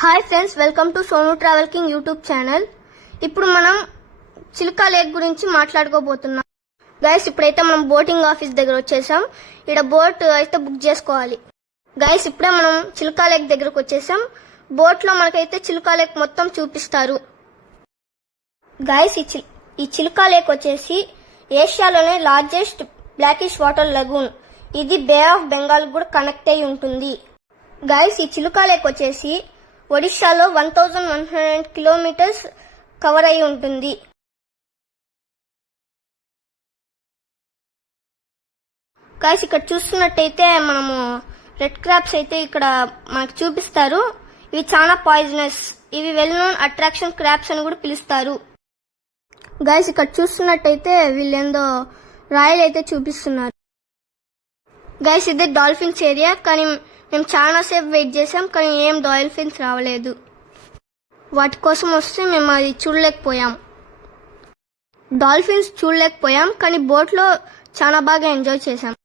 Hi friends, welcome to Sonu travel king YouTube channel. ఇప్పుడు మనం Chilika lake గురించి మాట్లాడుకోబోతున్నాం. గైస్, ఇప్పుడైతే మనం బోటింగ్ ఆఫీస్ దగ్గర వచ్చేసాం. ఇక్కడ బోట్ అయితే బుక్ చేసుకోవాలి. గైస్, ఇప్పుడే మనం చిలుకా లేక్ దగ్గరకు వచ్చేసాం. బోట్ లో మనకైతే చిలుకా లేక్ మొత్తం చూపిస్తారు. గైస్, ఈ చిలుకా లేక్ వచ్చేసి ఏషియాలోనే లార్జెస్ట్ బ్లాకిష్ వాటర్ లగూన్. ఇది బే ఆఫ్ బెంగాల్ కూడా కనెక్ట్ అయి ఉంటుంది. గైస్, ఈ చిలుకా లేక్ వచ్చేసి ఒడిశాలో 1100 కిలోమీటర్స్ కవర్ అయి ఉంటుంది. గైస్, ఇక్కడ చూస్తున్నట్టయితే మనము రెడ్ క్రాబ్స్ అయితే ఇక్కడ మనకు చూపిస్తారు. ఇవి చాలా పాయిజనస్. ఇవి వెల్ నోన్ అట్రాక్షన్ క్రాబ్స్ అని కూడా పిలుస్తారు. గైస్, ఇక్కడ చూస్తున్నట్టయితే వీళ్ళేందో రాయల్ అయితే చూపిస్తున్నారు. గైస్, ఇది డాల్ఫిన్స్ ఏరియా. కానీ మేము చాలా సేపు వెయిట్ చేసాం, కానీ ఏం డాల్ఫిన్స్ రావలేదు. వాటి కోసం వస్తే మేము అది చూడలేకపోయాం. డాల్ఫిన్స్ చూడలేకపోయాం, కానీ బోట్లో చాలా బాగా ఎంజాయ్ చేసాం.